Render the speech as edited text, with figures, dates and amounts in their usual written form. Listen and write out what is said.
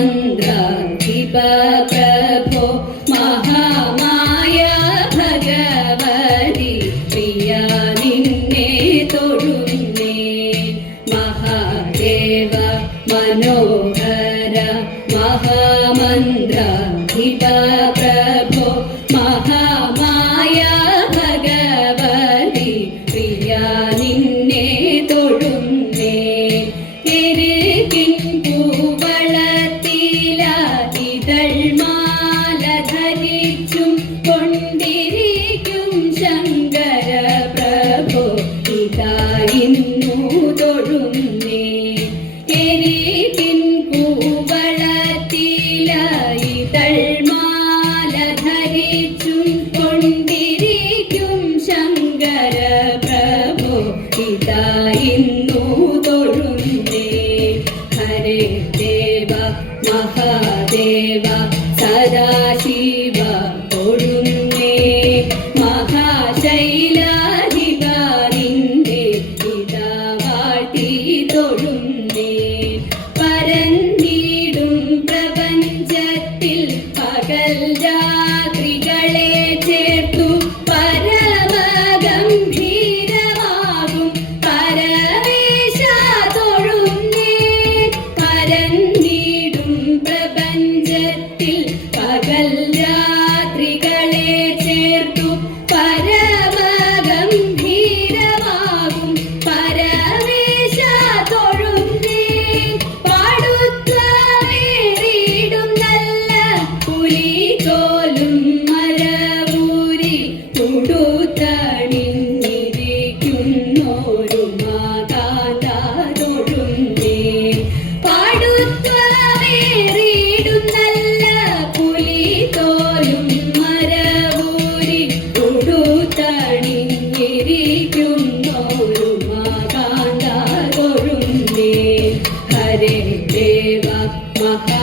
महामन्त्राधिप प्रभो महामाय भगवति प्रिया निन्ने തൊഴുന്നേ महादेव मनोहर महामन्त्राधिप प्रभो महामाय भगवति प्रिया निन्ने തൊഴുന്നേ ഇതൾമാല ധരിച്ചും കൊണ്ടിരിക്കും ശങ്കര പ്രഭോ ഇതായിരുന്നു തൊഴുന്നേ എരികിൻ കൂവളത്തില ഇതൾമാല ധരിച്ചും കൊണ്ടിരിക്കും ശങ്കര പ്രഭോ ഇതായിരുന്നു തൊഴുന്നേ ഹരേ ദേവ महादेव सदाशिव തൊഴുന്നേ महाशैलाധികാരിന്റെ ഇതാ വാഴ്ത്തി തൊഴുന്നേ പരന്നിടും പ്രപഞ്ചത്തിൽ പകൽ രാത്രികളെ ചേർത്തു പരമഗംഭീരമാകും പരമേശ തൊഴുന്നേ പരന്നിടും പ്രപഞ്ചത്തിൽ പകൽ രാത്രികളെ ചേർത്തു പരമഗംഭീരമാകും പരമേശ തൊഴുന്നേ പാടുത്തവേറിടും നല്ല പുലികോലും മരവൂരി തുടുത്തണിഞ്ഞിരിക്കുന്നോരു മാതാന്ത തൊഴുന്നേ പാടുത്തവേറിടും നല്ല പുലികോലും മരവൂരി തുടുത്തണിഞ്ഞിരിക്കുന്നോരു മാതാന്ത തൊഴുന്നേ ഹരേ ദേവ മഹാ